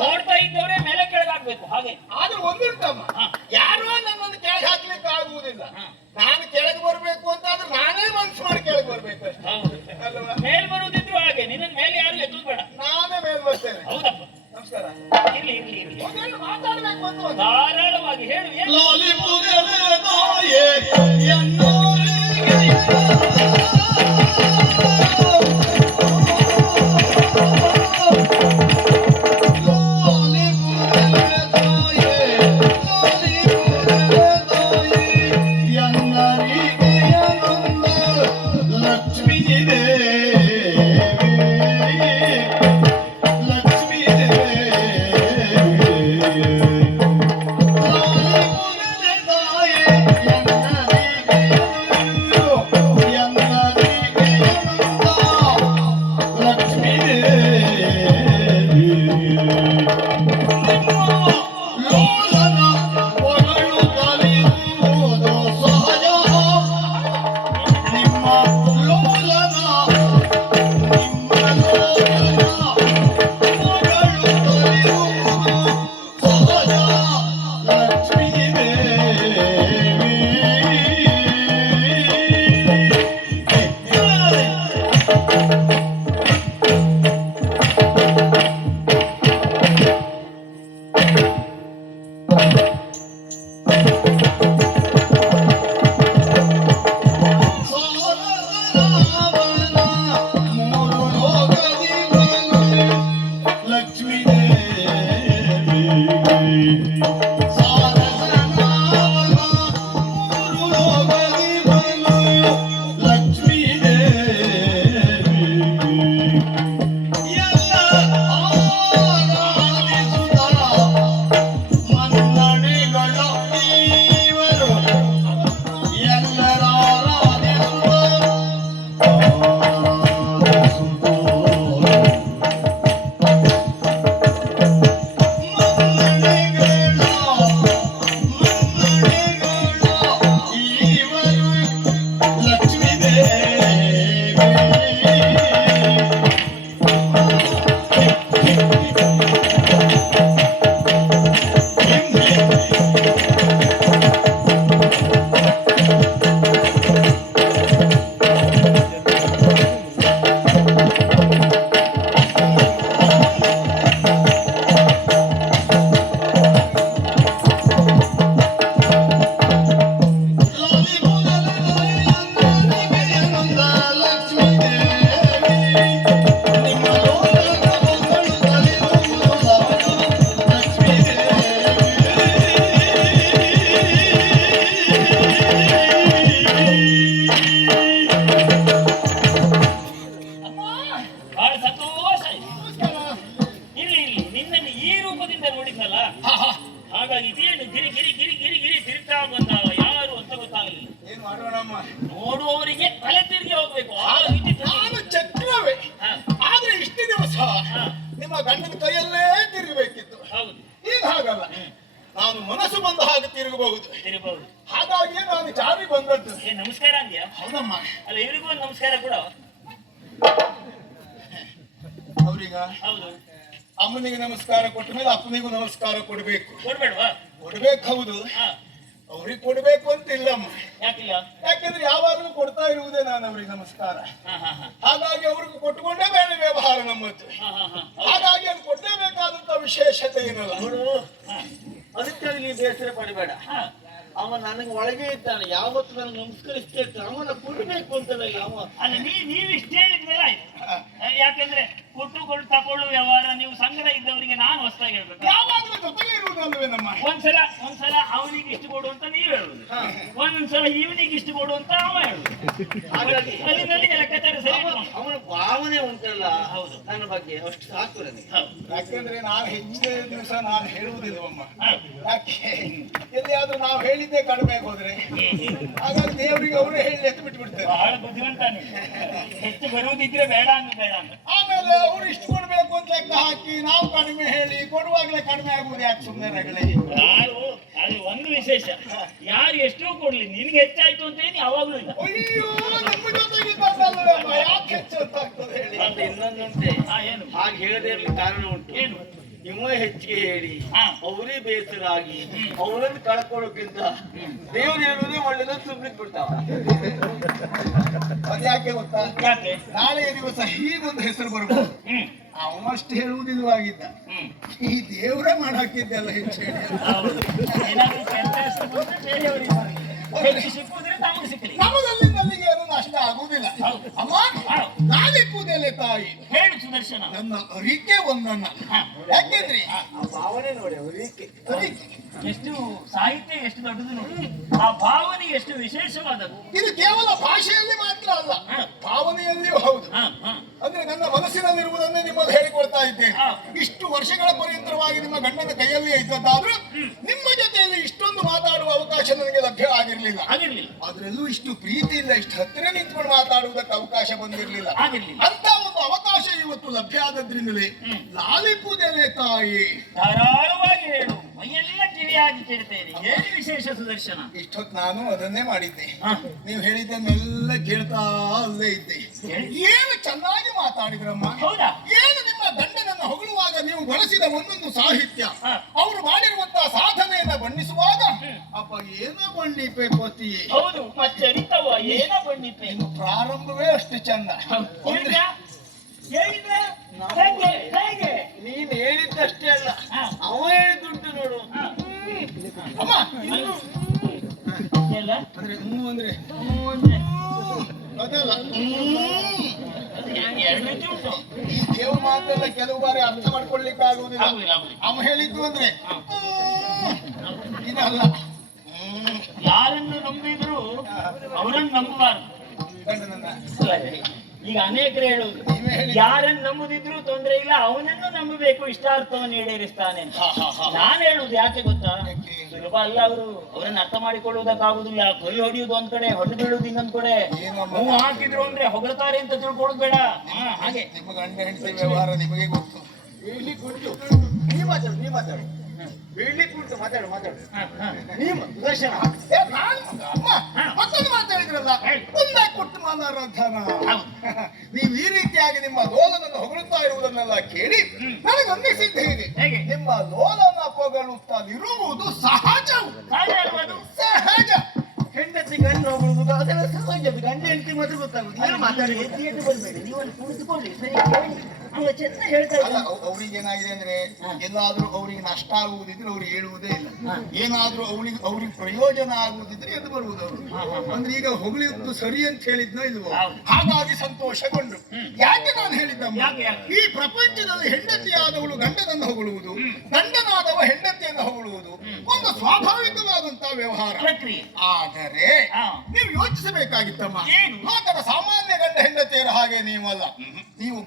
ನೋಡ್ತಾ ಇದ್ದವರೇ ಮೇಲೆ ಕೆಳಗಾಗ್ಬೇಕು ಹಾಗೆ. ಆದ್ರೆ ಒಂದುಂಟಮ್ಮ, ಯಾರೋ ನನ್ನನ್ನು ಕೆಳಗೆ ಹಾಕ್ಲಿಕ್ಕೆ ಆಗುವುದಿಲ್ಲ. ನಾನು ಕೆಳಗೆ ಬರ್ಬೇಕು ಅಂತ ಆದ್ರೆ ನಾನೇ ಮನ್ಸು ಮಾಡಿ ಕೆಳಗೆ ಬರ್ಬೇಕು ಅಲ್ವಾ? ಮೇಲ್ ಬರುವುದಿದ್ರು ಹಾಗೆ, ನಿನ್ನ ಮೇಲೆ ಯಾರು ಎದ್ದು ಬೇಡ, ನಾನೇ ಮೇಲ್ ಬರ್ತೇನೆ. ಹೌದಪ್ಪ. ನಮಸ್ಕಾರ. ಇರ್ಲಿ ಇರ್ಲಿ ಇರ್ಲಿ, ಮಾತಾಡ್ಬೇಕು ಅಂತ ಧಾರಾಳವಾಗಿ ಹೇಳು. ನೋಡುವವರಿಗೆ ತಲೆ ತಿರುಗಿ ಹೋಗ್ಬೇಕು. ನಾನು ಚಕ್ರವೇ, ಆದ್ರೆ ಇಷ್ಟು ದಿವಸ ನಿಮ್ಮ ಗಂಡನ ಕೈಯಲ್ಲೇ ತಿರುಗಬೇಕಿತ್ತು. ಈಗ ಹಾಗಲ್ಲ, ನಾನು ಮನಸ್ಸು ಬಂದ ಹಾಗೆ ತಿರುಗಬಹುದು. ಹಾಗಾಗಿ ನಾನು ಚಾವಿ ಬಂದದ್ದು. ನಮಸ್ಕಾರ ಅಂದ್ಯಾ? ಹೌದಮ್ಮ. ಅಲ್ಲ, ಇವರಿಗೂ ಒಂದು ನಮಸ್ಕಾರ ಕೂಡ. ಅವ್ರೀಗ ಹೌದು, ಅಮ್ಮನಿಗೆ ನಮಸ್ಕಾರ ಕೊಟ್ಟ ಮೇಲೆ ಅಪ್ಪನಿಗೂ ನಮಸ್ಕಾರ ಕೊಡ್ಬೇಕು. ಕೊಡ್ಬೇಡ್ವಾ? ಕೊಡ್ಬೇಕು. ಹೌದು, ಅವ್ರಿಗೆ ಕೊಡ್ಬೇಕು ಅಂತ ಇಲ್ಲಮ್ಮ. ಯಾಕಿಲ್ಲ? ಯಾಕೆಂದ್ರೆ ಯಾವಾಗಲೂ ಕೊಡ್ತಾ ಇರುವುದೇ ನಾನು ಅವ್ರಿಗೆ ನಮಸ್ಕಾರ. ಹಾಗಾಗಿ ಅವ್ರಿಗೆ ಕೊಟ್ಟುಕೊಂಡೇ ಬೇರೆ ವ್ಯವಹಾರ ನಮ್ಮದು. ಹಾಗಾಗಿ ಅದು ಕೊಡ್ಲೇಬೇಕಾದಂತ ವಿಶೇಷತೆ ಏನಲ್ಲ. ಅದಕ್ಕಾಗಿ ನೀವು ಬೇಸರ ಪಡಬೇಡ. ಅವ ನನಗೆ ಒಳಗೆ ಇದ್ದಾನೆ, ಯಾವತ್ತು ನನಗೆ ನಮಸ್ಕರಿಸ್ತಾ ಇರ್ತಾನೆ, ಅವನ ಕೊಡ್ಬೇಕು ಅಂತಲ್ಲ. ಅಲ್ಲ, ನೀವು ಇಷ್ಟ ಹೇಳಿದ್ಮೇಲೆ ಆಯ್ತು. ಯಾಕೆಂದ್ರೆ ಕೊಟ್ಟುಕೊಂಡು ತಕೊಳ್ಳು ವ್ಯವಹಾರ ನೀವು ಸಂಗಡ ಇದ್ದವರಿಗೆ ನಾನು ಹೊಸದಾಗಿ ಹೇಳ್ಬೇಕು. ಯಾವಾಗಲೂ ಜೊತೆಗೆ ಇರುವುದಲ್ವೇ ನಮ್ಮ. ಒಂದ್ಸಲ ಅವನಿಗೆ ಇಷ್ಟು ಕೊಡು ಅಂತ ನೀವ್ ಹೇಳುದು, ಒಂದೊಂದ್ಸಲ ಇವನಿಗೆ ಇಷ್ಟು ಕೊಡು ಅಂತ ಅವ ಹೇಳುದು. ಹಾಗಾಗಿ ಅಲ್ಲಿನಲ್ಲಿ ಲೆಕ್ಕಾಚಾರ ಸರಿ. ಅವನ ಭಾವನೆ ಉಂಟಲ್ಲ ನನ್ನ ಬಗ್ಗೆ, ಅಷ್ಟು ಸಾಕು ನನಗೆ. ಯಾಕೆಂದ್ರೆ ನಾನು ಹೆಚ್ಚಿನ ದಿವಸ ನಾನು ಹೇಳುವುದಿಲ್ಲವಮ್ಮ. ಯಾಕೆ ಎಲ್ಲಿಯಾದ್ರೂ ನಾವು ಹೇಳಿದ್ದೆ ಕಡಿಮೆ ಹೋದ್ರೆ ಹಾಗಾಗಿ ದೇವರಿಗೆ ಅವರೇ ಹೇಳಿ ಎತ್ತು ಬಿಟ್ಟು ಬಿಡ್ತೇವೆ. ಬಹಳ ಬುದ್ಧಿವಂತಾನೆ. ಹೆಚ್ಚು ಬರುವುದಿದ್ರೆ ಬೇಡ ಅಂತ ಬೇಡ ಅಂತ. ಆಮೇಲೆ ಅವ್ರು ಇಷ್ಟು ಕೊಡ್ಬೇಕು ಅಂತ ಲೆಕ್ಕ ಹಾಕಿ ನಾವು ಕಡಿಮೆ ಹೇಳಿ ಕೊಡುವಾಗಲೇ ಕಡಿಮೆ ಆಗುವುದು ಯಾಕೆ ಸುಮ್ಮನೆ ರಗಳೆ? ಅದು ಒಂದು ವಿಶೇಷ, ಯಾರು ಎಷ್ಟೋ ಕೊಡ್ಲಿ ನಿನ್ಗೆ ಹೆಚ್ಚಾಯ್ತು ಅಂತ ಏನು ಯಾವಾಗ್ಲೂ ಇಲ್ಲ. ಅಯ್ಯೋ, ನಮ್ಮ ಜೊತೆಗೆ ಯಾಕೆ ಹೆಚ್ಚು ಅಂತ ಆಗ್ತದೆ ಹೇಳಿ. ಇನ್ನೊಂದುಂಟೆ, ಏನು ಹಾಗೆ ಹೇಳದೇ ಇರ್ಲಿ ಕಾರಣ ಉಂಟು. ಏನು? ನಿಮ್ಮ ಹೆಚ್ಚಿಗೆ ಹೇಳಿ ಹಾ. ಅವರೇ ಬೇಸರಾಗಿ ಅವರನ್ನು ಕಳ್ಕೊಳ್ಳೋಕ್ಕಿಂತ ದೇವ್ರು ಹೇಳುವುದೇ ಒಳ್ಳೆದ ಸುಮ್ಮನೆ ಬಿಡ್ತಾವ. ಅದ್ಯಾಕೆ ಗೊತ್ತಾ? ಯಾಕೆ? ನಾಳೆ ದಿವಸ ಹೀಗೊಂದು ಹೆಸರು ಬರ್ಬೋದು. ಅವನಷ್ಟು ಹೇಳುವುದಿಲ್ಲವಾಗಿದ್ದ, ಈ ದೇವರೇ ಮಾಡಾಕಿದ್ದೆಲ್ಲ ಹೆಚ್ಚು ಹೇಳಿ. ಹೌದು. ಏನಾದ್ರೂ ಕೆಟ್ಟ ಹೆಸರು ಬಂದ್ರೆ ಬೇರೆಯವರಿಗೆ ಬರಲಿ. ಹೆಚ್ಚು ಸಿಕ್ಕುವುದ್ರೆ ತಮಗೆ ಸಿಕ್ಕಲಿ. ನಮಗಲ್ಲಿಂದಲ್ಲಿಗೆ ಏನು ನಷ್ಟ ಆಗುವುದಿಲ್ಲ. ಹೌದು. ಅಮ್ಮ, ಹೌದು. ನಾನಿಪ್ಪುವುದೆಲೆ ತಾಯಿ, ಹೇಳು ಸುದರ್ಶನ. ನನ್ನ ಅರಿಕೆ ಒಂದನ್ನ. ಹಾ. ಯಾಕೆಂದ್ರಿ ಆ ಭಾವನೆ ನೋಡಿ ಅವರಿಗೆ ಎಷ್ಟು ಸಾಹಿತ್ಯ ಎಷ್ಟು ದೊಡ್ಡದು ನೋಡಿ. ಆ ಭಾವನೆ ಎಷ್ಟು ವಿಶೇಷವಾದದ್ದು. ಇದು ಕೇವಲ ಭಾಷೆಯಲ್ಲಿ ಮಾತ್ರ ಅಲ್ಲ, ಹಾ. ಭಾವನೆಯಲ್ಲಿಯೂ ಹೌದು. ಹಾ, ಹಾ. ಅಂದ್ರೆ ನನ್ನ ಮನಸ್ಸಿನಲ್ಲಿರುವುದನ್ನೇ ನಿಮ್ಮಲ್ಲಿ ಹೇಳಿಕೊಳ್ತಾ ಇದ್ದೇನೆ. ಹಾ. ಇಷ್ಟು ವರ್ಷಗಳ ಪರ್ಯಂತರವಾಗಿ ನಿಮ್ಮ ಗಂಡನ ಕೈಯಲ್ಲಿ ಇದ್ದದ್ದಾದ್ರೂ ನಿಮ್ಮ ಜೊತೆಯಲ್ಲಿ ಇಷ್ಟೊಂದು ಮಾತಾಡುವ ಅವಕಾಶ ನನಗೆ ಲಭ್ಯ ಆಗಿರ್ಲಿಲ್ಲ. ಆಗಿರ್ಲಿಲ್ಲ. ಅದ್ರಲ್ಲೂ ಇಷ್ಟು ಪ್ರೀತಿಯಿಂದ ಇಷ್ಟು ಹತ್ತಿರ ನಿಂತ್ಕೊಂಡು ಮಾತಾಡುವುದಕ್ಕೆ ಅವಕಾಶ ಬಂದಿರ್ಲಿಲ್ಲ. ಆಗಿರ್ಲಿಲ್ಲ. ಅಂತ ಒಂದು ಅವಕಾಶ ಇವತ್ತು ಲಭ್ಯ ಆದದ್ರಿಂದಲೇ ಲಾಲಿಪುದೆಲೆ ತಾಯಿ. ಧಾರಾಳವಾಗಿ ಹೇಳು. ಮೈಯೆಲ್ಲ ಕಿವಿಯಾಗಿ ಕೇಳ್ತೇನೆ. ಏನು ವಿಶೇಷ ಸುದರ್ಶನ? ಇಷ್ಟೊತ್ತು ನಾನು ಅದನ್ನೇ ಮಾಡಿದ್ದೆ. ಹಾ. ನೀವು ಹೇಳಿದ್ದನ್ನೆಲ್ಲ ಕೇಳ್ತಾ ಅಲ್ಲೇ ಇದ್ದೆ. ಏನು ಚೆನ್ನಾಗಿ ಮಾತಾಡಿದ್ರಮ್ಮ. ಹೌದಾ? ಏನು ನಿಮ್ಮ ಗಂಡನನ್ನು ಹೊಗಳುವಾಗ ನೀವು ಬಳಸಿದ ಒಂದೊಂದು ಸಾಹಿತ್ಯ, ಹಾ. ಅವರು ಮಾಡಿರುವಂತಹ ಸಾಧನೆಯನ್ನ ಬಣ್ಣಿಸುವಾಗ ಅಪ್ಪ ಏನೋ ಬಣ್ಣಿಪೆ ಪತಿಯೇ. ಹೌದು. ಮಚ್ಚರಿತವ ಏನ ಬಣ್ಣಿಪೆ. ಇನ್ನು ಪ್ರಾರಂಭವೇ ಅಷ್ಟು ಚಂದ. ಹೇಳಿದ್ರಾ? ಹೇಳಿದ್ರಾ? ಹೇಗೆ? ಹೇಗೆ? ನೀನ್ ಹೇಳಿದ್ದಷ್ಟೇ ಅಲ್ಲ, ಹಾ. ಅವ ಹೇಳಿದ್ದುಂಟು ನೋಡು. ಹಾ. ಅಮ್ಮ ಇನ್ನು ಎಲ್ಲ? ಅಂದ್ರೆ ಅಂದ್ರೆ ಅಂದ್ರೆ ಅದಲ್ಲ. ಅದು ಎರಡು ರೀತಿ ಉಂಟು. ಈ ದೇವ ಮಾತೆಲ್ಲ ಕೆಲವು ಬಾರಿ ಅರ್ಥ ಮಾಡ್ಕೊಳ್ಳಿಕ್ಕೆ ಆಗುವುದಿಲ್ಲ. ಆಗುದಿಲ್ಲ, ಆಗುದಿಲ್ಲ. ಅವ ಹೇಳಿದ್ದು ಅಂದ್ರೆ ಇದಲ್ಲ. ಯಾರನ್ನು ನಂಬಿದ್ರು ಅವರನ್ನು ನಂಬಬಾರ್ದು. ಗಂಡನನ್ನ ಈಗ ಅನೇಕರು ಹೇಳುವುದು, ನೀವೇ ಹೇಳಿ. ಯಾರನ್ನು ನಂಬುದಿದ್ರು ತೊಂದರೆ ಇಲ್ಲ, ಅವನನ್ನು ನಂಬಬೇಕು, ಇಷ್ಟಾರ್ಥವನ್ನು ಈಡೇರಿಸ್ತಾನೆ ಅಂತ. ನಾನು ಹೇಳುದು ಯಾಕೆ ಗೊತ್ತಾ? ಯಾಕೆ? ಸುಲಭ ಅಲ್ಲ. ಅವರನ್ನು ಅರ್ಥ ಮಾಡಿಕೊಳ್ಳುವುದಕ್ಕಾಗುದಿಲ್ಲ. ಕೈ ಹೊಡೆಯುವುದು ಒಂದ್ ಕಡೆ, ಹೊಡೆದು ಬೀಳುವುದು ಇನ್ನೊಂದ್ ಕಡೆ. ಏನಮ್ಮ? ಹೂ ಹಾಕಿದ್ರು ಅಂದ್ರೆ ಹೊಗಳ್ತಾರೆ ಅಂತ ತಿಳ್ಕೊಳ್ಳೋದು ಬೇಡ. ಹಾಗೆ ನಿಮ್ಮ ಗಂಡ ಹೆಂಡತಿ ವ್ಯವಹಾರ ನಿಮಗೆ ಗೊತ್ತು. ಬೀಳ್ಲಿಕ್ಕೆ ಉಂಟು. ನೀ ಮಾತಾಡು ಬೀಳ್ಲಿಕ್ಕೆ ಉಂಟು. ಮಾತಾಡು ನೀವು ದರ್ಶನ. ಅಮ್ಮ ಮತ್ತೊಂದು ಮಾತಾಡಿದ್ರಲ್ಲ, ಒಂದೇ ಕೊಟ್ಟು ಮಾತಾಡೋಧನ. ನೀವು ಈ ರೀತಿಯಾಗಿ ನಿಮ್ಮ ಲೋಲನನ್ನು ಹೊಗಳುತ್ತಾ ಇರುವುದನ್ನೆಲ್ಲ ಕೇಳಿ ನನಗೆ ಅನ್ನಿಸಿದ್ದು ಹೇಗೆ? ನಿಮ್ಮ ಲೋಲನ ಹೊಗಳುತ್ತಲಿರುವುದು ಸಹಜವು. ಹಾಗೆ ಅಲ್ವಾ ಅದು? ಸಹಜ. ಹೆಂಡತಿ ಗಂಡ ಹೋಗುದು ಅದೆಲ್ಲ ಸಹಜ. ಗಂಡ ಹೆಂಡತಿ ಮಾತ್ರ ಗೊತ್ತಾಗುದು. ಏನು ಮಾತಾಡಿ ಎದ್ದು ಬರಬೇಡಿ. ನೀವು ಅಲ್ಲಿ ಕುಳಿತುಕೊಳ್ಳಿ. ಸರಿ ಕೇಳಿ. ಅವ ಚೆನ್ನ ಹೇಳ್ತಾ ಅಲ್ಲ, ಇದ್ದಾನೆ. ಅವ್ರಿಗೆ ಏನಾಗಿದೆ ಅಂದ್ರೆ, ಎಲ್ಲಾದ್ರೂ ಅವ್ರಿಗೆ ನಷ್ಟ ಆಗುವುದಿದ್ರೆ ಅವ್ರು ಹೇಳುವುದೇ ಇಲ್ಲ. ಏನಾದ್ರೂ ಅವ್ರಿಗೆ ಪ್ರಯೋಜನ ಆಗುವುದಿದ್ರೆ ಎದ್ದು ಬರುವುದು ಅವರು. ಅಂದ್ರೆ ಈಗ ಹೊಗಳಿದ್ದು ಸರಿ ಅಂತ ಹೇಳಿದ್ನೋ ಇಲ್ವೋ, ಹಾಗಾಗಿ ಸಂತೋಷಗೊಂಡು. ಯಾಕೆ ನಾನು ಹೇಳಿದ್ದಮ್ಮ, ಈ ಪ್ರಪಂಚದಲ್ಲಿ ಹೆಂಡತಿಯಾದವಳು ಗಂಡನನ್ನು ಹೊಗಳುವುದು, ಗಂಡನಾದವ ಹೆಂಡತಿಯನ್ನು ಹೊಗಳುವುದು ಒಂದು ಸ್ವಾಭಾವಿಕವಾದಂತಹ ವ್ಯವಹಾರ. ಪ್ರಕ್ರಿಯೆ. ಆದರೆ ನೀವು ಯೋಚಿಸಬೇಕಾಗಿತ್ತಮ್ಮ, ಏನು? ಆ ತರ ಸಾಮಾನ್ಯ ಗಂಡ ಹೆಂಡತಿಯರ ಹಾಗೆ ನೀವಲ್ಲ. ನೀವು